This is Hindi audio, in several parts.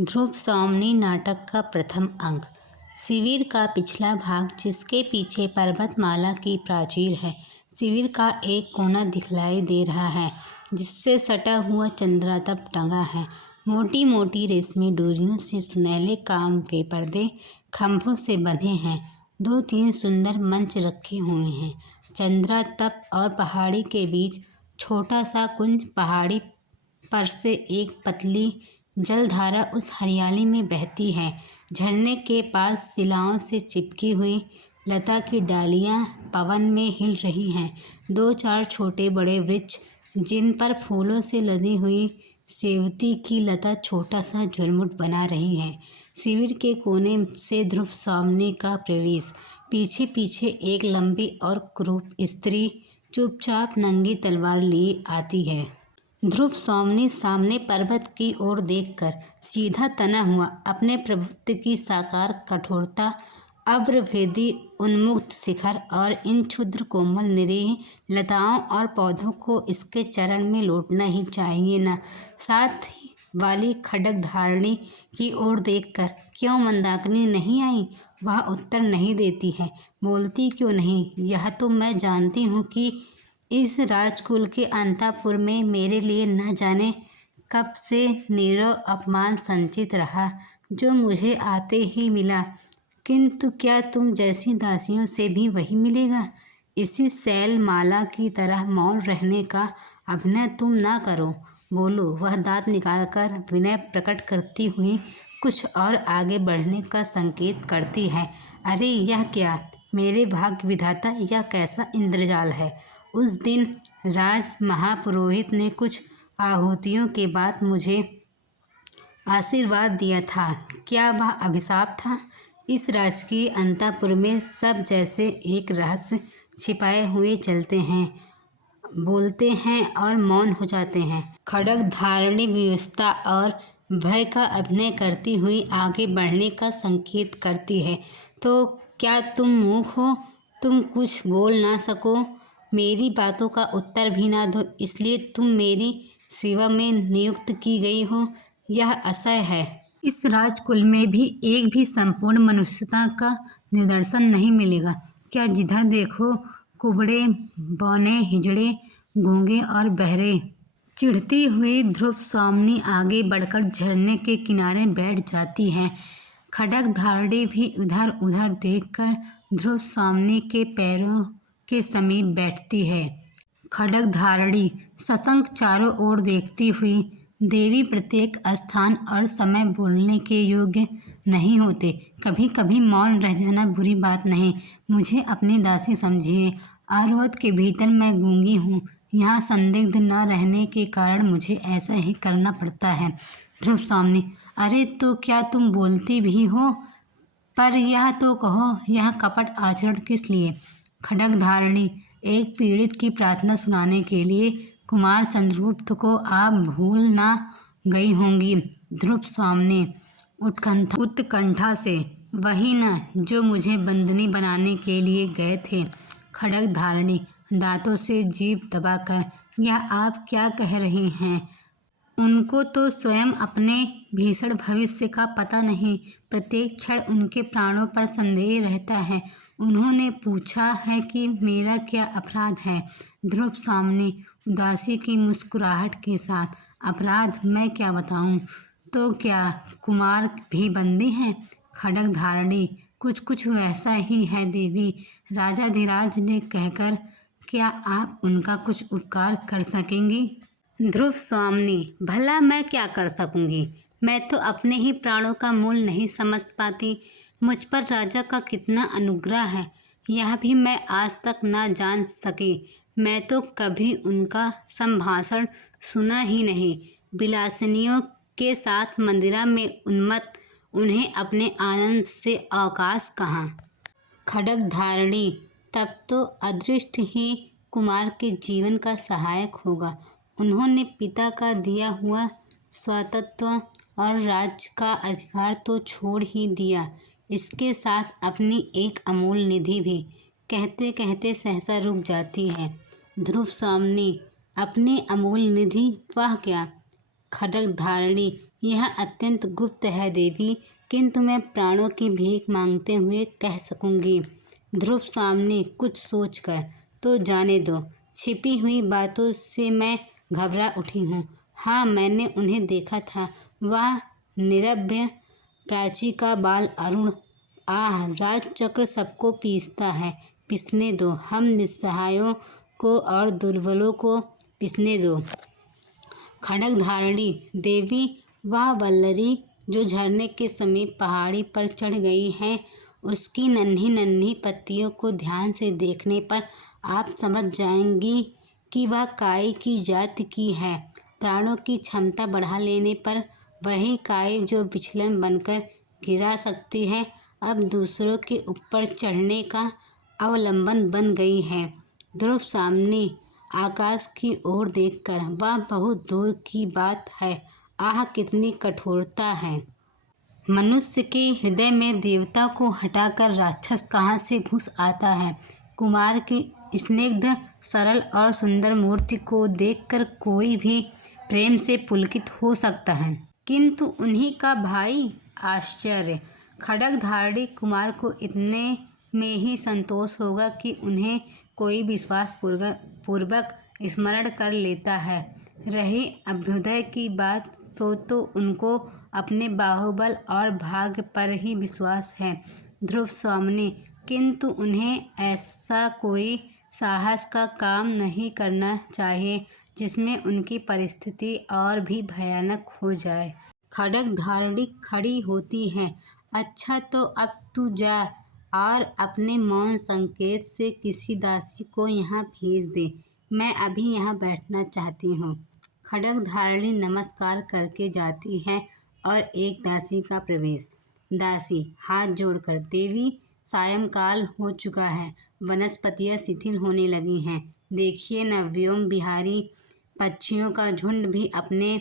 ध्रुव स्वामिनी नाटक का प्रथम अंक। शिविर का पिछला भाग, जिसके पीछे पर्वतमाला की प्राचीर है। शिविर का एक कोना दिखलाई दे रहा है, जिससे सटा हुआ चंद्रातप टंगा है। मोटी मोटी रेशमी डोरियों से सुनहले काम के पर्दे खंभों से बंधे हैं। 2-3 सुंदर मंच रखे हुए हैं। चंद्रातप और पहाड़ी के बीच छोटा सा कुंज, पहाड़ी पर से एक पतली जलधारा उस हरियाली में बहती है। झरने के पास शिलाओं से चिपकी हुई लता की डालियां पवन में हिल रही हैं। 2-4 छोटे बड़े वृक्ष, जिन पर फूलों से लदी हुई सेवती की लता छोटा सा झुरमुट बना रही है। शिविर के कोने से ध्रुव स्वामिनी का प्रवेश। पीछे पीछे एक लंबी और कुरूप स्त्री चुपचाप नंगी तलवार लिए आती है। ध्रुव स्वामिनी सामने पर्वत की ओर देखकर सीधा तना हुआ, अपने प्रभुत्व की साकार कठोरता, अब्रभेदी उन्मुक्त शिखर और इन क्षुद्र कोमल निरीह लताओं और पौधों को इसके चरण में लौटना ही चाहिए न। साथ ही वाली खड्गधारणी की ओर देखकर, क्यों मंदाकिनी नहीं आई? वह उत्तर नहीं देती है। बोलती क्यों नहीं, यह तो मैं जानती हूँ कि इस राजकुल के अंतःपुर में मेरे लिए न जाने कब से नीरव अपमान संचित रहा, जो मुझे आते ही मिला। किंतु क्या तुम जैसी दासियों से भी वही मिलेगा? इसी शैलमाला की तरह मौन रहने का अभिनय तुम ना करो, बोलो। वह दांत निकालकर विनय प्रकट करती हुई कुछ और आगे बढ़ने का संकेत करती है। अरे यह क्या, मेरे भाग्य विधाता, यह कैसा इंद्रजाल है? उस दिन राज महापुरोहित ने कुछ आहुतियों के बाद मुझे आशीर्वाद दिया था। क्या वह अभिशाप था? इस राजकीय अंतःपुर में सब जैसे एक रहस्य छिपाए हुए चलते हैं, बोलते हैं और मौन हो जाते हैं। खड्गधारणी व्यवस्था और भय का अभिनय करती हुई आगे बढ़ने का संकेत करती है। तो क्या तुम मूक हो? तुम कुछ बोल ना सको, मेरी बातों का उत्तर भी ना दो, इसलिए तुम मेरी सेवा में नियुक्त की गई हो? यह असह्य है। इस राजकुल में भी एक भी संपूर्ण मनुष्यता का निदर्शन नहीं मिलेगा। क्या जिधर देखो कुबड़े, बौने, हिजड़े, गूंगे और बहरे। चिढ़ती हुई ध्रुव स्वामिनी आगे बढ़कर झरने के किनारे बैठ जाती हैं। खड्गधारणी भी इधर उधर देखकर ध्रुव स्वामिनी के पैरों के समीप बैठती है। खड्गधारणी सशंक चारों ओर देखती हुई, देवी प्रत्येक स्थान और समय बोलने के योग्य नहीं होते। कभी कभी मौन रह जाना बुरी बात नहीं। मुझे अपनी दासी समझिए। आरोध के भीतर मैं गूंगी हूँ। यहाँ संदिग्ध न रहने के कारण मुझे ऐसा ही करना पड़ता है। ध्रुव स्वामिनी: अरे तो क्या तुम बोलती भी हो? पर यह तो कहो, यह कपट आचरण किस लिए? खड्गधारणी: एक पीड़ित की प्रार्थना सुनाने के लिए कुमार चंद्रगुप्त को आप भूल ना गई होंगी। ध्रुव स्वामिनी उत्कंठा से: वही न जो मुझे बंदनी बनाने के लिए गए थे। खड्गधारणी दांतों से जीभ दबाकर: यह आप क्या कह रही हैं? उनको तो स्वयं अपने भीषण भविष्य का पता नहीं। प्रत्येक क्षण उनके प्राणों पर संदेह रहता है। उन्होंने पूछा है कि मेरा क्या अपराध है? ध्रुव स्वामिनी उदासी की मुस्कुराहट के साथ: अपराध मैं क्या बताऊं? तो क्या कुमार भी बंदी हैं? खड्गधारणी: कुछ वैसा ही है देवी। राजाधिराज ने कहकर क्या आप उनका कुछ उपकार कर सकेंगी? ध्रुव स्वामिनी: भला मैं क्या कर सकूंगी? मैं तो अपने ही प्राणों का मूल नहीं समझ पाती। मुझ पर राजा का कितना अनुग्रह है, यह भी मैं आज तक ना जान सकी। मैं तो कभी उनका संभाषण सुना ही नहीं। विलासिनियों के साथ मंदिरा में उन्मत्त, उन्हें अपने आनंद से अवकाश कहाँ? खड्गधारणी: तब तो अदृष्ट ही कुमार के जीवन का सहायक होगा। उन्होंने पिता का दिया हुआ स्वातत्व और राज्य का अधिकार तो छोड़ ही दिया, इसके साथ अपनी एक अमूल निधि भी। कहते कहते सहसा रुक जाती है। ध्रुव स्वामिनी: अपनी अमूल निधि? वह क्या? खड्गधारणी: यह अत्यंत गुप्त है देवी, किंतु मैं प्राणों की भीख मांगते हुए कह सकूंगी। ध्रुव सामने कुछ सोचकर, तो जाने दो, छिपी हुई बातों से मैं घबरा उठी हूँ। हाँ, मैंने उन्हें देखा था, वह निरभ्य प्राची का बाल अरुण। आह, राजचक्र सबको पीसता है, पिसने दो, हम निस्सहायों को और दुर्बलों को पिसने दो। खड्ग धारणी देवी, वह वल्लरी जो झरने के समीप पहाड़ी पर चढ़ गई है, उसकी नन्ही नन्ही पत्तियों को ध्यान से देखने पर आप समझ जाएंगी कि वह काई की जाति की है। प्राणों की क्षमता बढ़ा लेने पर वही काई जो विचलन बनकर गिरा सकती है, अब दूसरों के ऊपर चढ़ने का अवलंबन बन गई है। ध्रुव सामने आकाश की ओर देखकर, वह बहुत दूर की बात है। आह, कितनी कठोरता है। मनुष्य के हृदय में देवता को हटाकर राक्षस कहाँ से घुस आता है। कुमार की स्निग्ध, सरल और सुंदर मूर्ति को देखकर कोई भी प्रेम से पुलकित हो सकता है, किंतु उन्हीं का भाई। आश्चर्य। खड्गधारी कुमार को इतने में ही संतोष होगा कि उन्हें कोई विश्वास पूर्वक स्मरण कर लेता है। रही अभ्युदय की बात, सो तो उनको अपने बाहुबल और भाग्य पर ही विश्वास है ध्रुव स्वामिनी, किंतु उन्हें ऐसा कोई साहस का काम नहीं करना चाहिए जिसमें उनकी परिस्थिति और भी भयानक हो जाए। खड्गधारी खड़ी होती है। अच्छा, तो अब तू जा और अपने मौन संकेत से किसी दासी को यहाँ भेज दे, मैं अभी यहाँ बैठना चाहती हूँ। खड्गधारी नमस्कार करके जाती है और एक दासी का प्रवेश। दासी हाथ जोड़कर, देवी, सायंकाल हो चुका है, वनस्पतियाँ शिथिल होने लगी हैं, देखिए न, व्योम विहारी पक्षियों का झुंड भी अपने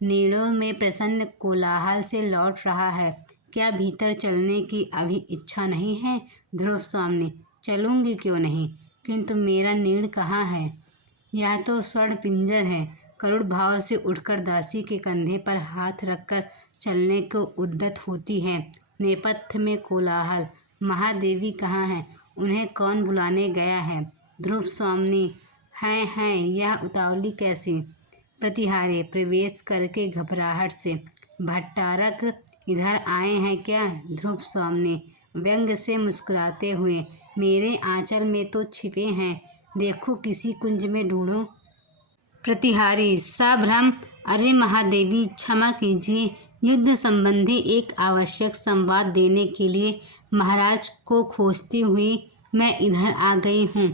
नीड़ों में प्रसन्न कोलाहल से लौट रहा है। क्या भीतर चलने की अभी इच्छा नहीं है? ध्रुव सामने, चलूंगी क्यों नहीं, किंतु मेरा नीड़ कहाँ है? यह तो स्वर्ण पिंजर है। करुण भाव से उठकर दासी के कंधे पर हाथ रखकर चलने को उद्यत होती है। नेपथ्य में कोलाहल। महादेवी कहाँ है? उन्हें कौन बुलाने गया है? ध्रुव स्वामिनी, हैं यह उतावली कैसी? प्रतिहारी प्रवेश करके घबराहट से, भट्टारक इधर आए हैं क्या? ध्रुव स्वामिनी व्यंग से मुस्कुराते हुए, मेरे आंचल में तो छिपे हैं, देखो किसी कुंज में ढूंढो। प्रतिहारी सभ्रम, अरे महादेवी क्षमा कीजिए, युद्ध संबंधी एक आवश्यक संवाद देने के लिए महाराज को खोजती हुई मैं इधर आ गई हूँ।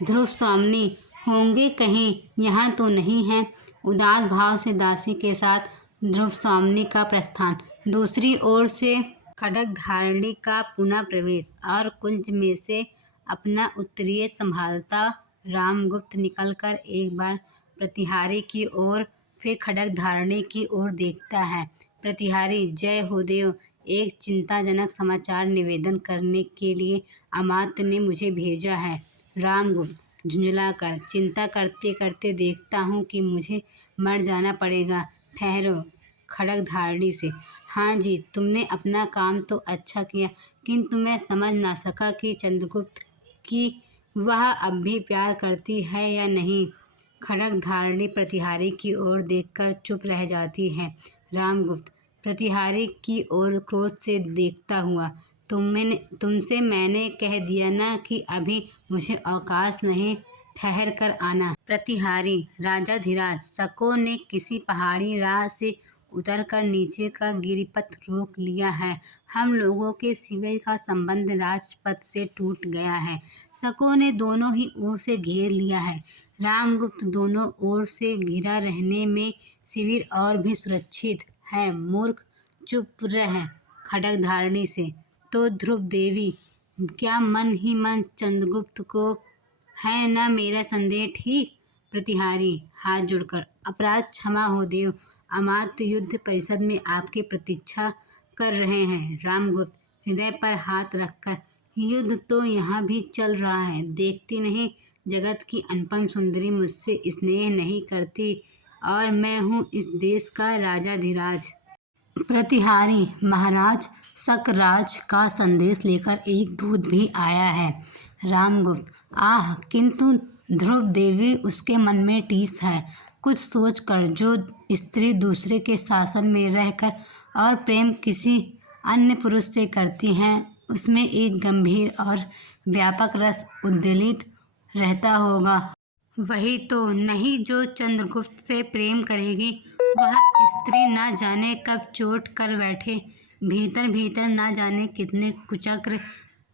ध्रुव स्वामिनी, होंगे कहीं यहाँ तो नहीं है? उदास भाव से दासी के साथ ध्रुव स्वामिनी का प्रस्थान। दूसरी ओर से खड्गधारी का पुनः प्रवेश और कुंज में से अपना उत्तरीय संभालता रामगुप्त निकलकर एक बार प्रतिहारी की ओर, फिर खड्गधारी की ओर देखता है। प्रतिहारी, जय हो देव, एक चिंताजनक समाचार निवेदन करने के लिए अमात्य ने मुझे भेजा है। रामगुप्त झुंझलाकर, चिंता करते करते देखता हूँ कि मुझे मर जाना पड़ेगा। ठहरो। खड्गधारी से, हाँ जी, तुमने अपना काम तो अच्छा किया, किंतु मैं समझ ना सका कि चंद्रगुप्त की वह अब भी प्यार करती है या नहीं। खड्गधारी प्रतिहारी की ओर देखकर चुप रह जाती है। रामगुप्त प्रतिहारी की ओर क्रोध से देखता हुआ, तुमसे मैंने कह दिया ना कि अभी मुझे अवकाश नहीं, ठहर कर आना। प्रतिहारी, राजाधिराज, शकों ने किसी पहाड़ी राह से उतरकर नीचे का गिरिपथ रोक लिया है। हम लोगों के शिविर का संबंध राजपथ से टूट गया है। शकों ने दोनों ही ओर से घेर लिया है। रामगुप्त, दोनों ओर से घिरा रहने में शिविर और भी सुरक्षित है। मूर्ख, चुप रह। खड्गधारी से, तो ध्रुव देवी, क्या मन ही मन चंद्रगुप्त को है ना मेरा संदेह ठीक? प्रतिहारी हाथ जोड़कर, अपराध क्षमा हो देव, अमात्य युद्ध परिषद में आपकी प्रतीक्षा कर रहे हैं। रामगुप्त हृदय पर हाथ रखकर, युद्ध तो यहाँ भी चल रहा है, देखती नहीं, जगत की अनुपम सुंदरी मुझसे स्नेह नहीं करती और मैं हूँ इस देश का राजाधिराज। प्रतिहारी महाराज शकराज का संदेश लेकर एक दूत भी आया है। रामगुप्त आह, किंतु ध्रुव देवी उसके मन में टीस है। कुछ सोच कर जो स्त्री दूसरे के शासन में रहकर और प्रेम किसी अन्य पुरुष से करती हैं उसमें एक गंभीर और व्यापक रस उद्वेलित रहता होगा। वही तो नहीं जो चंद्रगुप्त से प्रेम करेगी। वह स्त्री न जाने कब चोट कर बैठे, भीतर भीतर न जाने कितने कुचक्र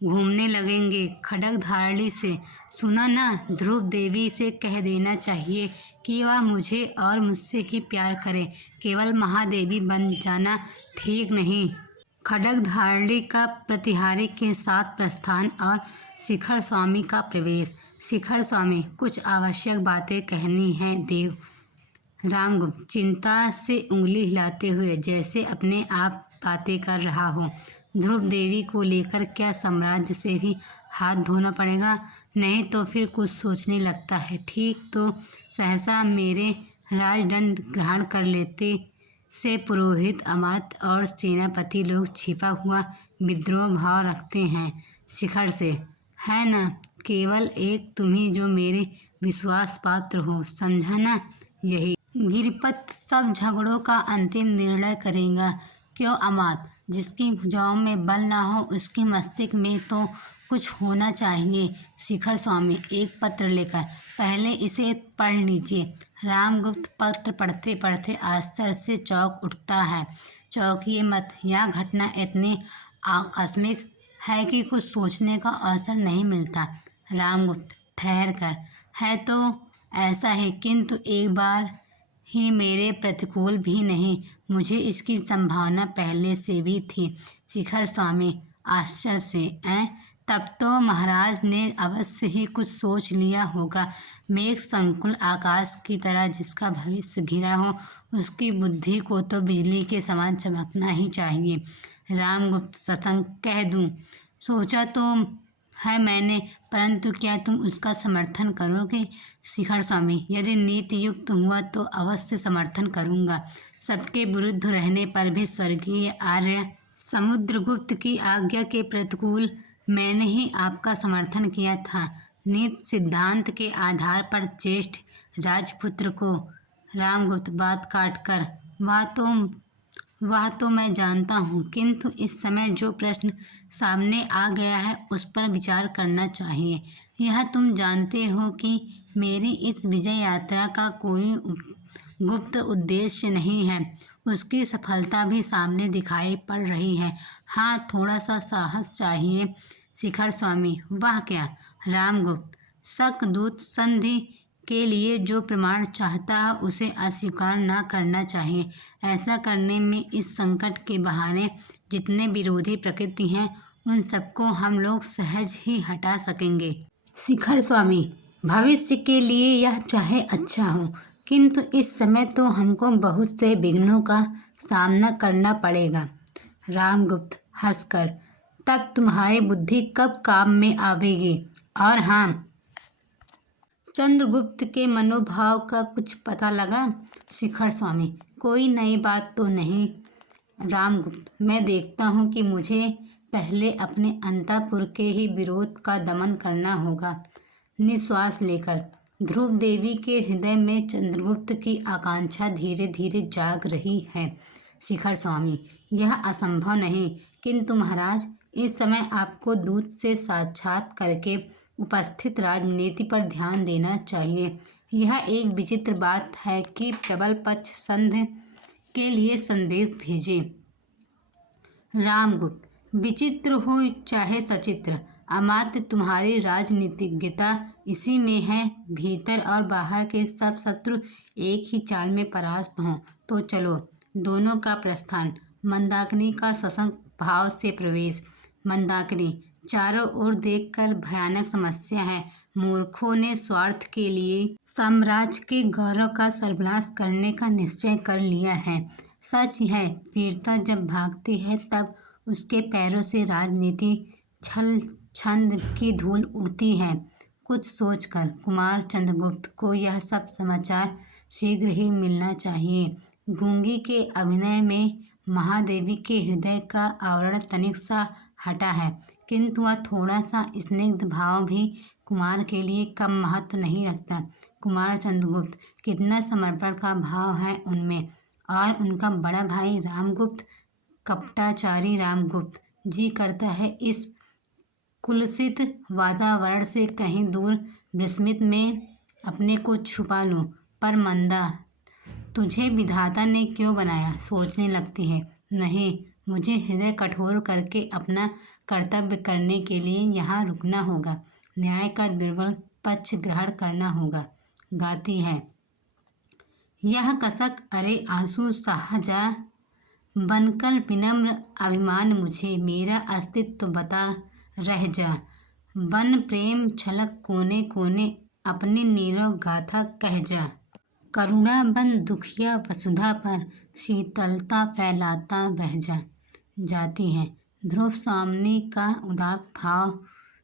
घूमने लगेंगे खड्गधारणी से। सुना ना, ध्रुव देवी से कह देना चाहिए कि वह मुझे और मुझसे ही प्यार करे, केवल महादेवी बन जाना ठीक नहीं। खड्गधारणी का प्रतिहारी के साथ प्रस्थान और शिखर स्वामी का प्रवेश। शिखर स्वामी, कुछ आवश्यक बातें कहनी हैं देव। रामगुप्त चिंता से उंगली हिलाते हुए जैसे अपने आप बातें कर रहा हो। ध्रुव देवी को लेकर क्या साम्राज्य से भी हाथ धोना पड़ेगा? नहीं तो फिर कुछ सोचने लगता है। ठीक तो सहसा मेरे राजदंड ग्रहण कर लेते से पुरोहित, अमात्य और सेनापति लोग छिपा हुआ विद्रोह भाव रखते हैं शिखर से, है न? केवल एक तुम ही जो मेरे विश्वास पात्र हो, समझा ना? यही गिरिपत सब झगड़ों का अंतिम निर्णय करेगा। क्यों अमात्य? जिसकी भुजाओं में बल ना हो उसके मस्तिष्क में तो कुछ होना चाहिए। शिखर स्वामी एक पत्र लेकर, पहले इसे पढ़ लीजिए। रामगुप्त पत्र पढ़ते पढ़ते आश्चर्य से चौंक उठता है। चौंकिए मत, यह घटना इतनी आकस्मिक है कि कुछ सोचने का अवसर नहीं मिलता। रामगुप्त ठहर कर, है तो ऐसा ही, किंतु एक बार ही मेरे प्रतिकूल भी नहीं। मुझे इसकी संभावना पहले से भी थी। शिखर स्वामी आश्चर्य से, तब तो महाराज ने अवश्य ही कुछ सोच लिया होगा। मेघ संकुल आकाश की तरह जिसका भविष्य घिरा हो उसकी बुद्धि को तो बिजली के समान चमकना ही चाहिए। रामगुप्त सशंक, कह दूं? सोचा तो है मैंने, परंतु क्या तुम उसका समर्थन करोगे? शिखर स्वामी, यदि नीति युक्त हुआ तो अवश्य समर्थन करूंगा। सबके विरुद्ध रहने पर भी स्वर्गीय आर्य समुद्रगुप्त की आज्ञा के प्रतिकूल मैंने ही आपका समर्थन किया था, नीति सिद्धांत के आधार पर ज्येष्ठ राजपुत्र को। रामगुप्त बात काटकर, वह तो मैं जानता हूँ, किंतु इस समय जो प्रश्न सामने आ गया है उस पर विचार करना चाहिए। यह तुम जानते हो कि मेरी इस विजय यात्रा का कोई गुप्त उद्देश्य नहीं है। उसकी सफलता भी सामने दिखाई पड़ रही है। हाँ, थोड़ा सा साहस चाहिए। शिखर स्वामी, वह क्या? रामगुप्त, शकदूत संधि के लिए जो प्रमाण चाहता है उसे अस्वीकार न करना चाहिए। ऐसा करने में इस संकट के बहाने जितने विरोधी प्रकृति हैं उन सबको हम लोग सहज ही हटा सकेंगे। शिखर स्वामी, भविष्य के लिए यह चाहे अच्छा हो, किंतु इस समय तो हमको बहुत से विघ्नों का सामना करना पड़ेगा। रामगुप्त हंसकर, तब तुम्हारी बुद्धि कब काम में आवेगी? और हाँ, चंद्रगुप्त के मनोभाव का कुछ पता लगा? शिखर स्वामी, कोई नई बात तो नहीं। रामगुप्त, मैं देखता हूँ कि मुझे पहले अपने अंतःपुर के ही विरोध का दमन करना होगा। निश्वास लेकर, ध्रुव देवी के हृदय में चंद्रगुप्त की आकांक्षा धीरे धीरे जाग रही है। शिखर स्वामी, यह असंभव नहीं, किंतु महाराज इस समय आपको दूत से साक्षात करके उपस्थित राजनीति पर ध्यान देना चाहिए। यह एक विचित्र बात है कि प्रबल पक्ष संधि के लिए संदेश भेजे। रामगुप्त, विचित्र हो चाहे सचित्र, अमात्य तुम्हारी राजनीतिज्ञता इसी में है। भीतर और बाहर के सब शत्रु एक ही चाल में परास्त हों तो चलो। दोनों का प्रस्थान। मंदाकिनी का सशंक भाव से प्रवेश। मंदाकिनी, चारों ओर देखकर भयानक समस्या है। मूर्खों ने स्वार्थ के लिए साम्राज्य के गौरव का सर्वनाश करने का निश्चय कर लिया है। सच है, वीरता जब भागती है तब उसके पैरों से राजनीति छल छंद की धूल उड़ती है। कुछ सोचकर कुमार चंद्रगुप्त को यह सब समाचार शीघ्र ही मिलना चाहिए। गूंगी के अभिनय में महादेवी के हृदय का आवरण तनिक सा हटा है, किंतु वह थोड़ा सा स्निग्ध भाव भी कुमार के लिए कम महत्व नहीं रखता। कुमार चंद्रगुप्त, कितना समर्पण का भाव है उनमें। और उनका बड़ा भाई रामगुप्त, कपटाचारी रामगुप्त। जी करता है इस कुलसित वातावरण से कहीं दूर विस्मित में अपने को छुपा लूं, पर मंदा, तुझे विधाता ने क्यों बनाया, सोचने लगती है। नहीं, मुझे हृदय कठोर करके अपना कर्तव्य करने के लिए यहाँ रुकना होगा, न्याय का दुर्बल पक्ष ग्रहण करना होगा। गाती है, यह कसक अरे आंसू साहजा बनकर विनम्र अभिमान मुझे, मेरा अस्तित्व बता रह जा। बन प्रेम छलक कोने कोने, अपनी नीरव गाथा कह जा। करुणा बन दुखिया वसुधा पर, शीतलता फैलाता बह जा। जाती है, ध्रुव सामने का उदास भाव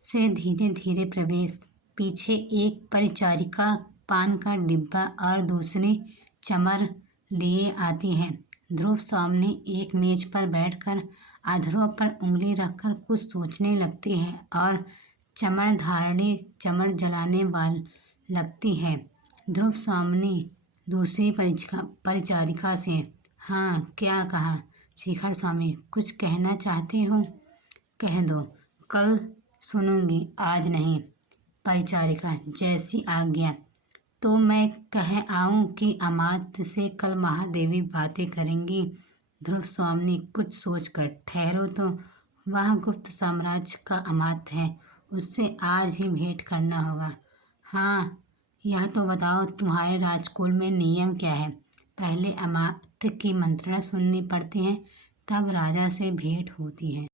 से धीरे धीरे प्रवेश। पीछे एक परिचारिका पान का डिब्बा और दूसरी चमर लिए आती है। ध्रुव सामने एक मेज पर बैठकर अधरों पर उंगली रखकर कुछ सोचने लगती है और चमर धारणी चमर जलाने वाल लगती है। ध्रुव सामने दूसरी परिचारिका से, हाँ क्या कहा शेखर स्वामी, कुछ कहना चाहते हो? कह दो, कल सुनूंगी, आज नहीं। परिचारिका, जैसी आज्ञा। तो मैं कह आऊं कि अमात्य से कल महादेवी बातें करेंगी? ध्रुव स्वामी कुछ सोचकर, ठहरो तो, वह गुप्त साम्राज्य का अमात्य है, उससे आज ही भेंट करना होगा। हाँ, यह तो बताओ तुम्हारे राजकुल में नियम क्या है? पहले अमात्य की मंत्रणा सुननी पड़ती है, तब राजा से भेंट होती है।